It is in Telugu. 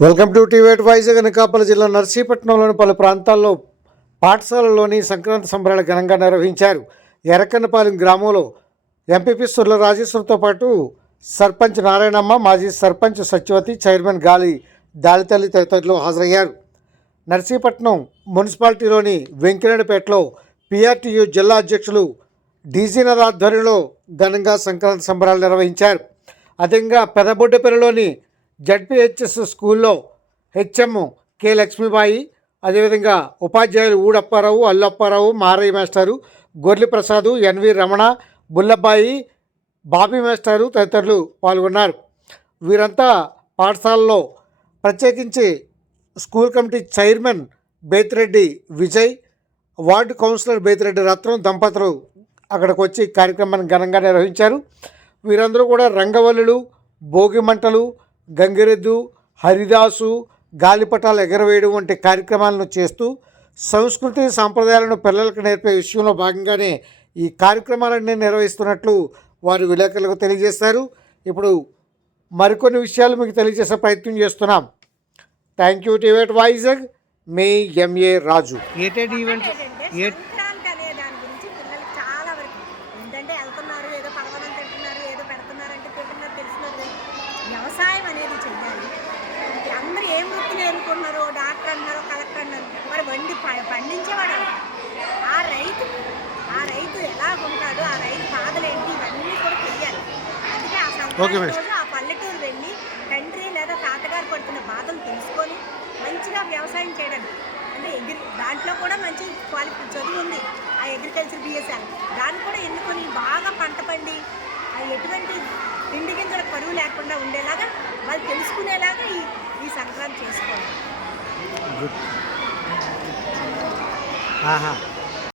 వెల్కమ్ టు టీవేట్ వైజాగ్ అనకాపల్లి జిల్లా నర్సీపట్నంలోని పలు ప్రాంతాల్లో పాఠశాలలోని సంక్రాంతి సంబరాలు ఘనంగా నిర్వహించారు. ఎర్రకన్నపాలెం గ్రామంలో ఎంపీపీ సుర్ల రాజేశ్వరంతో పాటు సర్పంచ్ నారాయణమ్మ మాజీ సర్పంచ్ సత్యవతి చైర్మన్ గాలి దాలితల్లి తదితరులు హాజరయ్యారు. నర్సీపట్నం మున్సిపాలిటీలోని వెంకిరెడ్డిపేటలో పిఆర్టీయు జిల్లా అధ్యక్షులు డీజీనర్ ఆధ్వర్యంలో ఘనంగా సంక్రాంతి సంబరాలు నిర్వహించారు. అదేవిధంగా పెదబొడ్డపల్లిలోని జడ్పిహెచ్ఎస్ స్కూల్లో హెచ్ఎం కె లక్ష్మీబాయి అదేవిధంగా ఉపాధ్యాయులు ఊడప్పారావు అల్లప్పారావు మారయ్య మాస్టారు గొర్లి ప్రసాదు ఎన్వి రమణ బుల్లబ్బాయి బాబీ మాస్టారు తదితరులు పాల్గొన్నారు. వీరంతా పాఠశాలలో ప్రత్యేకించి school committee chairman Bethireddy Vijay ward councillor Bethireddy Ratnam దంపతులు అక్కడికి వచ్చి కార్యక్రమాన్ని ఘనంగా నిర్వహించారు. వీరందరూ కూడా రంగవల్లులు భోగి మంటలు గంగిరెద్దు హరిదాసు గాలిపటాలు ఎగరవేయడం వంటి కార్యక్రమాలను చేస్తూ సంస్కృతి సాంప్రదాయాలను పిల్లలకు నేర్పే విషయంలో భాగంగానే ఈ కార్యక్రమాలన్నీ నిర్వహిస్తున్నట్లు వారు విలేకరులకు తెలియజేశారు. ఇప్పుడు మరికొన్ని విషయాలు మీకు తెలియజేసే ప్రయత్నం చేస్తున్నాం. Thank you టివేట్ Vizag me MA Raju ఏటేటి event అనేది చెయ్యాలి అందరూ ఏం వృత్తిని ఎన్నుకున్నారు డాక్టర్ అన్నారు కలెక్టర్ అన్నారు మరి వండి పండించేవాడు? ఆ రైతు ఆ రైతు ఎలా ఉంటాడు ఆ రైతు బాధలు ఏంటి ఇవన్నీ కూడా తెలియాలి అందుకే ఆ. రోజు ఆ పల్లెటూరు వెళ్ళి తండ్రి లేదా తాతగారు పడుతున్న బాధలు తెలుసుకొని మంచిగా వ్యవసాయం చేయడానికి అంటే ఎగ్రి దాంట్లో కూడా మంచి క్వాలిఫి చదువు ఉంది ఆ అగ్రికల్చర్ బిఎస్ఎల్ దాన్ని కూడా ఎన్నుకొని బాగా పంట పండి ఆ ఎటువంటి తిండి గింజల కరువు లేకుండా ఉండేలాగా ఈ సంక్రాంతి చేసుకోవాలి. ఆహా.